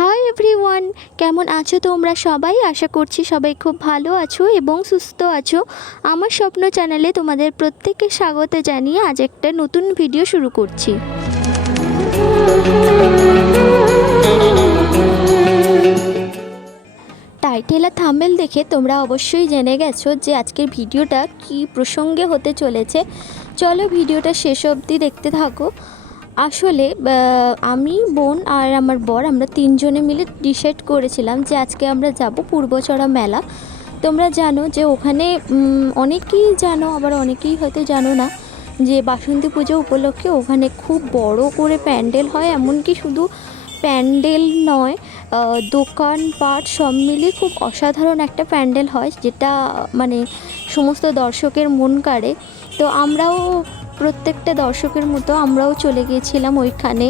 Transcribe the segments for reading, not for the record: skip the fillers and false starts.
Hi everyone, কেমন আছো তোমরা সবাই? আশা করছি সবাই খুব ভালো আছো এবং সুস্থ আছো। আমার স্বপ্ন চ্যানেলে তোমাদের প্রত্যেককে স্বাগত জানিয়ে আজ একটা নতুন ভিডিও শুরু করছি। টাইটেল আর থাম্বনেল দেখে তোমরা অবশ্যই জেনে গেছো যে আজকের ভিডিওটা কী প্রসঙ্গে হতে চলেছে। চলো ভিডিওটা শেষ অবধি দেখতে থাকো। আসলে আমি, বোন আর আমার বর আমরা তিনজনে মিলে ডিসাইড করেছিলাম যে আজকে আমরা যাব পূর্বচড়া মেলা। তোমরা জানো যে ওখানে অনেকেই জানো, আবার অনেকেই হয়তো জানো না যে বাসন্তী পুজো উপলক্ষে ওখানে খুব বড় করে প্যান্ডেল হয়। এমনকি শুধু প্যান্ডেল নয়, দোকানপাট সব মিলিয়ে খুব অসাধারণ একটা প্যান্ডেল হয়, যেটা মানে সমস্ত দর্শকের মন কাড়ে। তো আমরাও প্রত্যেকটা দর্শকের মতো আমরাও চলে গিয়েছিলাম ওইখানে।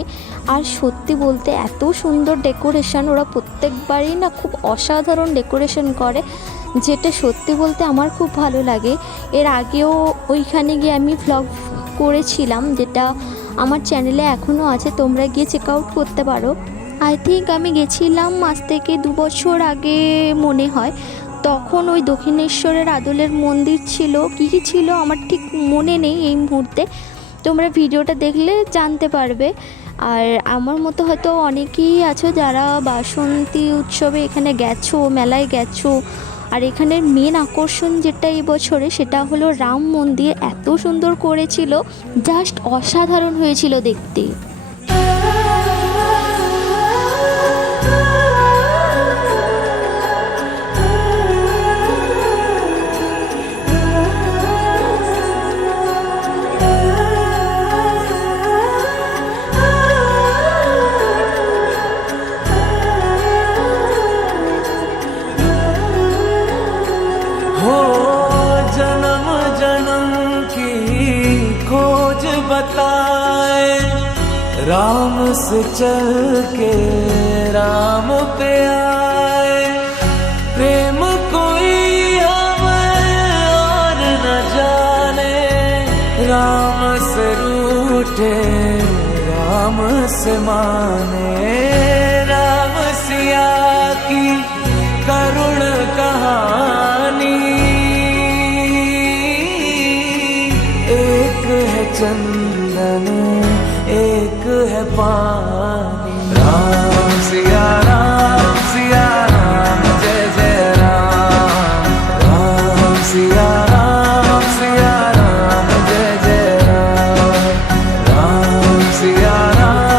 আর সত্যি বলতে এত সুন্দর ডেকোরেশন, ওরা প্রত্যেকবারই না খুব অসাধারণ ডেকোরেশন করে, যেটা সত্যি বলতে আমার খুব ভালো লাগে। এর আগেও ওইখানে গিয়ে আমি ভ্লগ করেছিলাম, যেটা আমার চ্যানেলে এখনও আছে, তোমরা গিয়ে চেক আউট করতে পারো। আই থিঙ্ক আমি গেছিলাম আজ থেকে 2 বছর আগে মনে হয়। তখন ওই দক্ষিণেশ্বরের আদলের মন্দির ছিল, কী কী ছিল আমার ঠিক মনে নেই এই মুহূর্তে, তোমরা ভিডিওটা দেখলে জানতে পারবে। আর আমার মতো হয়তো অনেকেই আছো যারা বাসন্তী উৎসবে এখানে গেছো, মেলায় গেছো। আর এখানের মেন আকর্ষণ যেটা এই বছরে, সেটা হলো রাম মন্দির। এত সুন্দর করেছিল, জাস্ট অসাধারণ হয়েছিল দেখতে। जन्म जन्म की खोज बताए, राम से चल के राम पे आए। प्रेम कोई हमें और न जाने, राम से रूठे राम से माने। राम सिया की करुण कहानी, एक है चंदन एक है पानी। राम सिया राम जय जय राम। राम सिया राम जय जय राम। राम सिया राम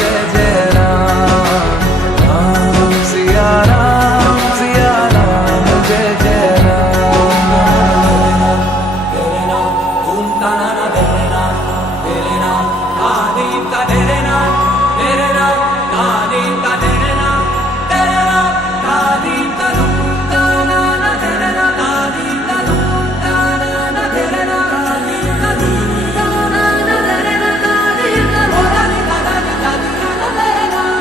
जय जय राम। राम सिया राम जय जय राम। तेरे नाम धूम ताना तेरे नाम आदि का तेरे नाम आदि का तेरे नाम आदि का धूम ताना तेरे नाम आदि का धूम ताना तेरे नाम आदि का धूम ताना तेरे नाम आदि का तेरे नाम।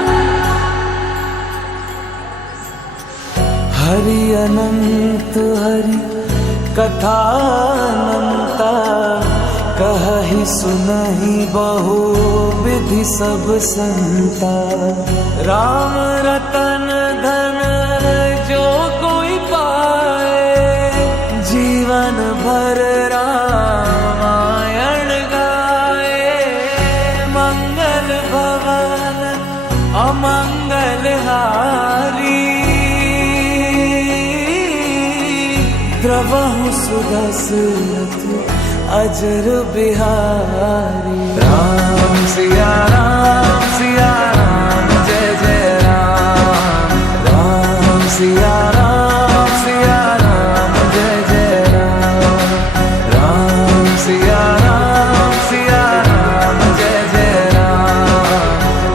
हरि अनंत हरि कथा अनंता, कहि सुनहि बहु विधि सब संता। राम रतन धन जो कोई पाए, जीवन भर रामायण गाए। मंगल भवन अमंगल हारी, द्रवहु सुदशरथ अजर बिहारी। राम सिया राम जय जय राम। राम सिया राम जय जय राम। राम सिया राम जय जय राम।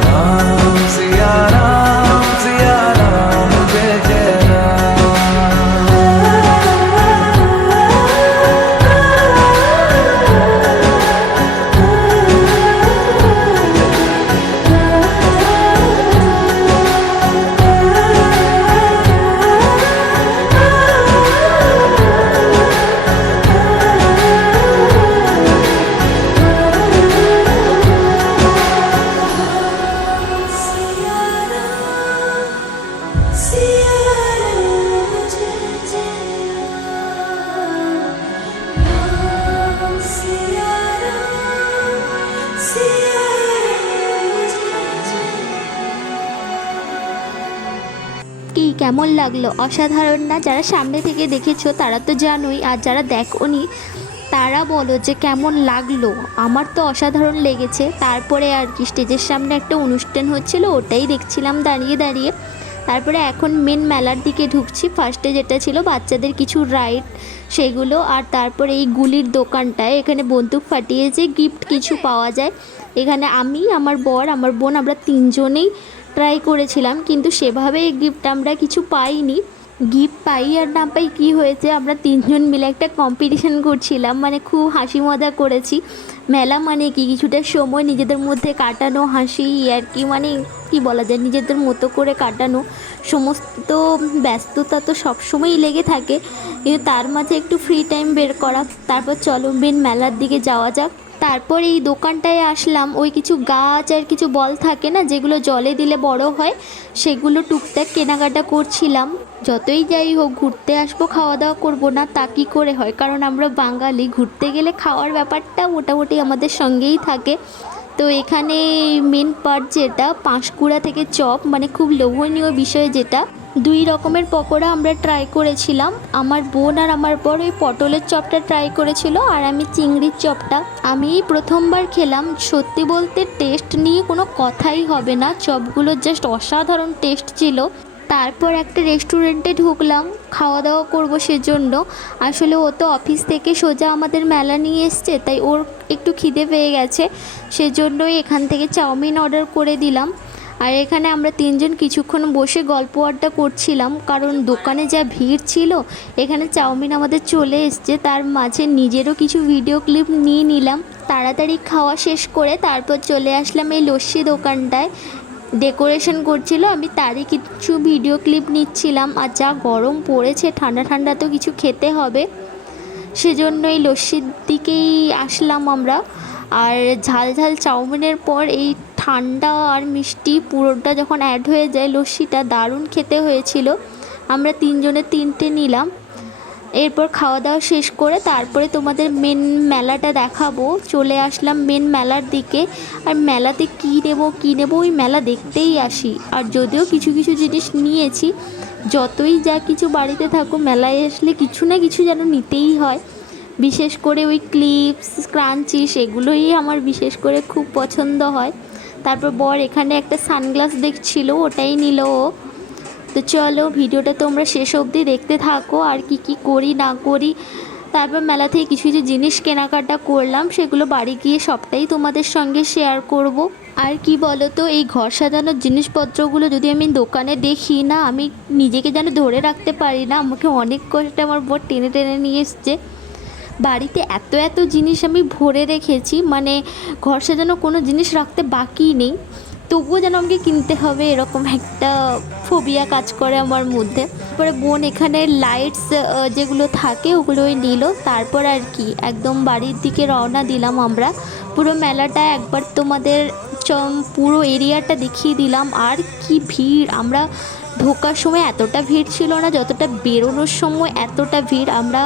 राम सिया राम जय जय राम। কি কেমন লাগলো? অসাধারণ না? যারা সামনে থেকে দেখেছো তারা তো জানোই, আর যারা দেখোনি তারা বলো যে কেমন লাগলো। আমার তো অসাধারণ লেগেছে। তারপরে আর কি, স্টেজের সামনে একটা অনুষ্ঠান হচ্ছিল, ওটাই দেখছিলাম দাঁড়িয়ে দাঁড়িয়ে। তারপরে এখন মেন মেলার দিকে ঢুকছি। ফার্স্টে যেটা ছিল বাচ্চাদের কিছু রাইড, সেগুলো। আর তারপরে এই গুলির দোকানটায় এখানে বন্দুক ফাটিয়ে যে গিফট কিছু পাওয়া যায়। এখানে আমি, আমার বর, আমার বোন, আমরা তিনজনেই ট্রাই করেছিলাম, কিন্তু সেভাবে গিফট আমরা কিছু পাইনি। গিফট পাই আর না পাই কী হয়েছে, আমরা তিনজন মিলে একটা কম্পিটিশন করছিলাম, মানে খুব হাসি মজা করেছি। মেলা মানে কি, কিছুটা সময় নিজেদের মধ্যে কাটানো, হাসি আর কি, মানে কি বলা যায়, নিজেদের মতো করে কাটানো। সমস্ত ব্যস্ততা তো সবসময়ই লেগে থাকে, কিন্তু তার মাঝে একটু ফ্রি টাইম বের করা। তারপর চলো মেন মেলার দিকে যাওয়া যাক। তারপর এই দোকানটায় আসলাম, ওই কিছু গাছ আর কিছু বল থাকে না যেগুলো জলে দিলে বড় হয়, সেগুলো টুকটাক কেনাকাটা করছিলাম। যতই যাই হোক, ঘুরতে আসবো, খাওয়া দাওয়া করবো না তা কী করে হয়, কারণ আমরা বাঙালি, ঘুরতে গেলে খাওয়ার ব্যাপারটা মোটামুটি আমাদের সঙ্গেই থাকে। তো এখানে মেন পার্ট যেটা, পাঁশকুড়া থেকে চপ, মানে খুব লোভনীয় বিষয় যেটা, 2 রকমের পকোড়া আমরা ট্রাই করেছিলাম। আমার বোন আর আমার বর ওই পটলের চপটা ট্রাই করেছিল, আর আমি চিংড়ির চপটা। আমি প্রথমবার খেলাম, সত্যি বলতে টেস্ট নিয়ে কোনো কথাই হবে না, চপগুলো জাস্ট অসাধারণ টেস্ট ছিল। তারপর একটা রেস্টুরেন্টে ঢুকলাম, খাওয়া দাওয়া করবো সেজন্য। আসলে ও তো অফিস থেকে সোজা আমাদের মেলা নিয়ে এসছে, তাই ওর একটু খিদে পেয়ে গেছে, সেজন্যই এখান থেকে চাউমিন অর্ডার করে দিলাম। আর এখানে আমরা তিনজন কিছুক্ষণ বসে গল্প আড্ডা করছিলাম, কারণ দোকানে যা ভিড় ছিল। এখানে চাউমিন আমাদের চলে এসছে, তার মাঝে নিজেরও কিছু ভিডিও ক্লিপ নিয়ে নিলাম। তাড়াতাড়ি খাওয়া শেষ করে তারপর চলে আসলাম এই লস্যি দোকানটায়। ডেকোরেশন করছিল, আমি তারই কিছু ভিডিও ক্লিপ নিচ্ছিলাম। আর যা গরম পড়েছে, ঠান্ডা ঠান্ডা তো কিছু খেতে হবে, সেজন্য এই লস্যির দিকেই আসলাম আমরা। আর ঝাল ঝাল চাউমিনের পর এই ঠান্ডা আর মিষ্টি পুরোটা যখন অ্যাড হয়ে যায়, লস্যিটা দারুণ খেতে হয়েছিল। আমরা তিনজনে তিনটে নিলাম। এরপর খাওয়া দাওয়া শেষ করে তারপরে তোমাদের মেন মেলাটা দেখাবো। চলে আসলাম মেন মেলার দিকে। আর মেলাতে কী নেবো ওই মেলা দেখতেই আসি। আর যদিও কিছু কিছু জিনিস নিয়েছি, যতই যা কিছু বাড়িতে থাকো, মেলায় আসলে কিছু না কিছু যেন নিতেই হয়। বিশেষ করে ওই ক্লিপস, ক্রাঞ্চি, সেগুলোই আমার বিশেষ করে খুব পছন্দ হয়। তারপর বর এখানে একটা সানগ্লাস দেখছিল, ওটাই নিল ও। তো চলো ভিডিওটা তোমরা শেষ অবধি দেখতে থাকো, আর কি করি না করি। তারপর মেলা থেকে কিছু কিছু জিনিস কেনাকাটা করলাম, সেগুলো বাড়ি গিয়ে সবটাই তোমাদের সঙ্গে শেয়ার করব। আর কি বলো তো, এই ঘর সাজানোর জিনিসপত্রগুলো যদি আমি দোকানে দেখি না, আমি নিজেকে যেন ধরে রাখতে পারি না। আমাকে অনেক কষ্টে আমার বর টেনে টেনে নিয়ে এসছে। বাড়িতে এত এত জিনিস আমি ভরে রেখেছি, মানে ঘর সাজানো কোনো জিনিস রাখতে বাকি নেই, তবুও যেন আমাকে কিনতে হবে, এরকম একটা ফোবিয়া কাজ করে আমার মধ্যে। তারপরে বোন এখানে লাইটস যেগুলো থাকে ওগুলোই নিল। তারপর আর কি একদম বাড়ির দিকে রওনা দিলাম আমরা। পুরো মেলাটা একবার তোমাদের পুরো এরিয়াটা দেখিয়ে দিলাম। আর কি ভিড়! আমরা ঢোকার সময় এতটা ভিড় ছিল না, যতটা বেরোনোর সময় এতটা ভিড়। আমরা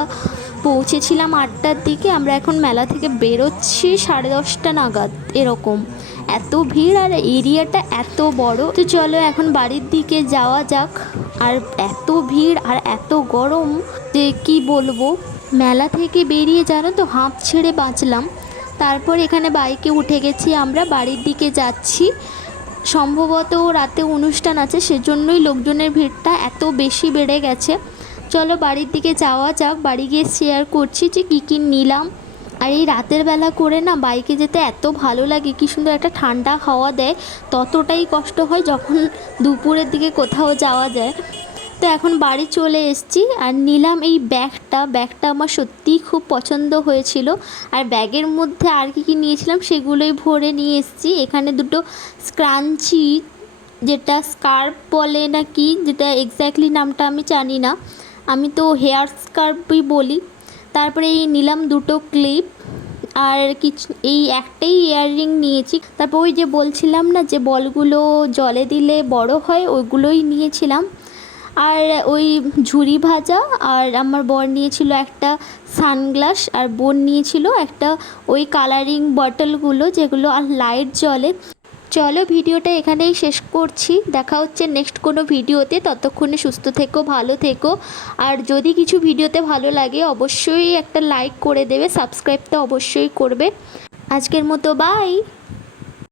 পৌঁছেছিলাম 8টার দিকে, আমরা এখন মেলা থেকে বেরোচ্ছি 10:30 নাগাদ, এরকম এত ভিড় আর এরিয়াটা এত বড়। তো চলো এখন বাড়ির দিকে যাওয়া যাক। আর এত ভিড় আর এত গরম যে কি বলবো, মেলা থেকে বেরিয়ে জানো তো হাঁপ ছেড়ে বাঁচলাম। তারপর এখানে বাইকে উঠে গেছি, আমরা বাড়ির দিকে যাচ্ছি। সম্ভবত রাতে অনুষ্ঠান আছে, সেজন্যই লোকজনের ভিড়টা এত বেশি বেড়ে গেছে। চলো বাড়ির দিকে যাওয়া যাক। বাড়ি গিয়ে শেয়ার করছি যে কী নিলাম। আর এই রাতের বেলা করে না বাইকে যেতে এত ভালো লাগে, কী সুন্দর একটা ঠান্ডা হাওয়া দেয়। ততটাই কষ্ট হয় যখন দুপুরের দিকে কোথাও যাওয়া যায়। তো এখন বাড়ি চলে এসেছি আর নিলাম এই ব্যাগটা আমার সত্যিই খুব পছন্দ হয়েছিল। আর ব্যাগের মধ্যে আর কি নিয়েছিলাম সেগুলোই ভরে নিয়ে এসেছি। এখানে দুটো স্ক্রাঞ্চি, যেটা স্কার্ফ বলে না কি, যেটা এক্স্যাক্টলি নামটা আমি জানি না, আমি তো হেয়ার স্কার্ফই বলি। তারপরে এই নিলাম দুটো ক্লিপ, আর কিছু এই একটাই ইয়াররিং নিয়েছি। তারপর ওই যে বলছিলাম না যে বলগুলো জলে দিলে বড় হয়, ওইগুলোই নিয়েছিলাম। আর ওই ঝুরি ভাজা, আর আমার বর নিয়েছিল একটা সানগ্লাস, আর বোন নিয়েছিল একটা ওই কালারিং বটলগুলো যেগুলো আর লাইট জ্বলে। চলো ভিডিওটা এখানেই শেষ করছি, দেখা হচ্ছে নেক্সট কোনো ভিডিওতে। ততক্ষণে সুস্থ থেকো, ভালো থেকো। আর যদি কিছু ভিডিওতে ভালো লাগে অবশ্যই একটা লাইক করে দেবে, সাবস্ক্রাইব তো অবশ্যই করবে। আজকের মতো বাই।